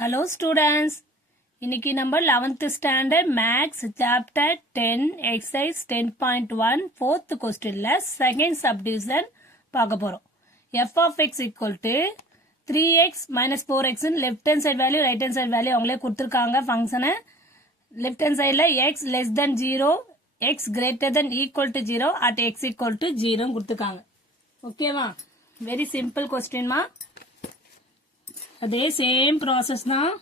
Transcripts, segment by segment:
Hello students. இன்னைக்கு நம்ம 11th standard maths chapter 10 exercise 10.1 fourth questionல second subdivision பார்க்க போறோம். f of x equal to 3x minus 4x left hand side value right hand side value அவங்களே கொடுத்திருக்காங்க ஃபங்க்ஷனை. left hand sideல x less than 0 x greater than equal to 0 at x equal to 0 கொடுத்திருக்காங்க. ஓகேவா? very simple question மா. அதே same process தான்.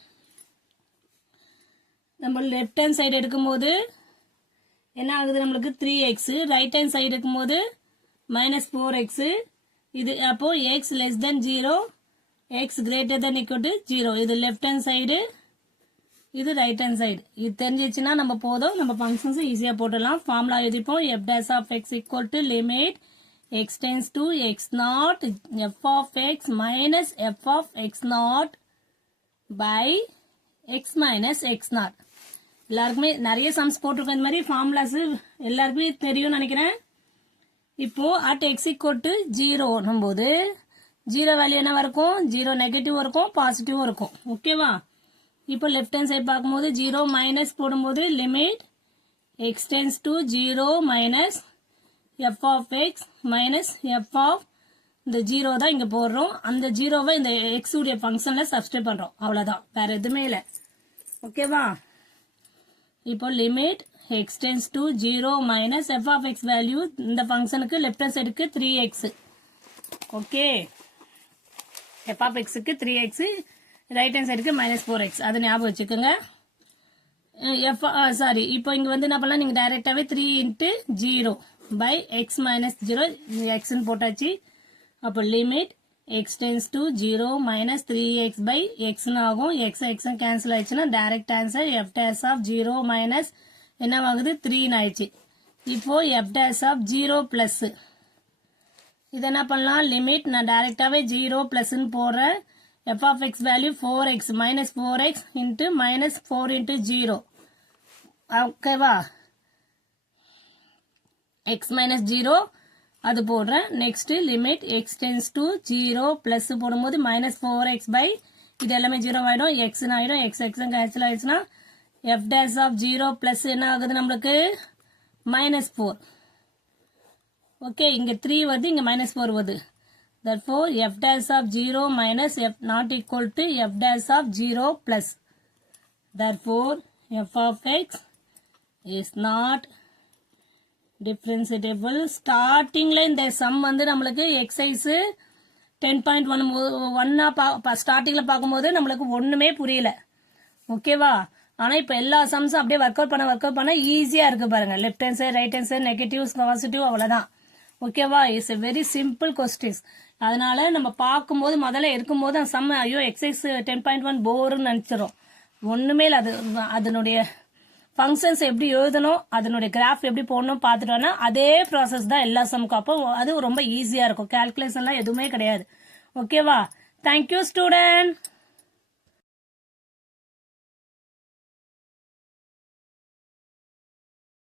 நம்ம left hand side எடுக்கும்போது என்ன ஆகுது, நம்மளுக்கு 3x, ரைட் ஹேண்ட் சைடு எடுக்கும்போது -4x. இது அப்போ x less than 0 x greater than equal to 0. இது லெஃப்ட் ஹேண்ட் சைடு, இது ரைட் ஹேண்ட் சைடு. இது தெரிஞ்சிச்சுன்னா நம்ம போதும், நம்ம ஃபங்க்ஷன்ஸ் ஈஸியா போடலாம். Formula எழுதிப்போம். f dash of x equal to limit x tends to x naught f of x minus f of x naught by x minus x naught. எல்லாருக்குமே நிறைய சம்ஸ் போட்டிருக்கோம். இந்த மாதிரி ஃபார்முலாஸ் எல்லாருக்குமே தெரியும்னு நினைக்கிறேன். இப்போ at x equal to 0 போது 0 வேல்யூ என்ன இருக்கும், 0 நெகட்டிவ் இருக்கும், பாசிட்டிவும் இருக்கும். ஓகேவா? இப்போ லெஃப்ட் ஹேண்ட் சைடு பார்க்கும்போது 0 மைனஸ் போடும்போது limit x tends to 0 minus f of x minus f of இந்த 0 தான் இங்க போடுறோம். அந்த 0வை இந்த x உடைய ஃபங்க்ஷன்ல சப்ஸ்டிட்யூட் பண்றோம். அவ்வளவுதான், வேற எதுவுமே இல்ல. ஓகேவா? இப்போ limit x tends to 0 minus f of x value இந்த ஃபங்க்ஷனுக்கு லெஃப்ட் ஹேண்ட் சைடுக்கு 3x. Okay, f of x க்கு 3x, ரைட் ஹேண்ட் சைடுக்கு -4x. அது ஞாபகம் வச்சுக்கோங்க. சாரி, இப்போ இங்க வந்து என்ன பண்ணலாம், நீங்க டைரக்டாவே 3 into 0 by x minus 0 x ன்னு போட்டாச்சு. அப்போ limit x tends to 0 minus 3x by x ன்னு ஆகும். x கேன்சல் ஆயிடுச்சுன்னா direct answer f dash of 0 minus என்ன ஆகுது, 3 ஆயிடுச்சு. இப்போ f dash of 0 plus இது என்ன பண்ணலாம், லிமிட் நான் டைரக்டாவே 0 plus ன்னு போடுறேன். f of x value 4x minus 4x into minus 4 into 0. ஓகேவா? x minus 0 அது போடுறேன். Next limit x tends to 0 plus போடும்போது -4x by இது எல்லாமே 0 ஆயிடும், x ஆயிடும். x கேன்சல் ஆயிடுச்சுன்னா f dash of 0 பிளஸ் என்ன ஆகுது நம்மளுக்கு -4. ஓகே, இங்க 3 வருது, இங்க -4 வருது. therefore f dash of 0 minus f not equal to f dash of 0 plus. therefore f of x is not differentiable. ஸ்டார்டிங்ல இந்த சம் வந்து நம்மளுக்கு எக்ஸசைஸ் 10.1 ஸ்டார்டிங்ல பார்க்கும்போது நம்மளுக்கு ஒண்ணுமே புரியல. ஓகேவா? ஆனா இப்ப எல்லா சம்ஸும் அப்படியே ஒர்க் அவுட் பண்ண ஈஸியா இருக்கு பாருங்க. Left hand side, right hand side, negatives, positive, அவ்வளவுதான். ஓகேவா? It's a very simple questions. அதனால நம்ம பார்க்கும்போது முதல்ல இருக்கும்போது அந்த சம் ஐயோ எக்ஸசைஸ் 10.1 போர்னு நினைச்சிடும். ஒண்ணுமே இல்லை. அதனுடைய ஃபங்க்ஷன்ஸ் எப்படி எழுதணும், அதனுடைய கிராஃப் எப்படி போடணும் பார்த்துட்டோம்னா அதே ப்ராசஸ் தான் எல்லா சம்க்கும். அப்போ அது ரொம்ப ஈஸியா இருக்கும். கால்குலேஷன்லாம் எதுவுமே கிடையாது. ஓகேவா? Thank you student.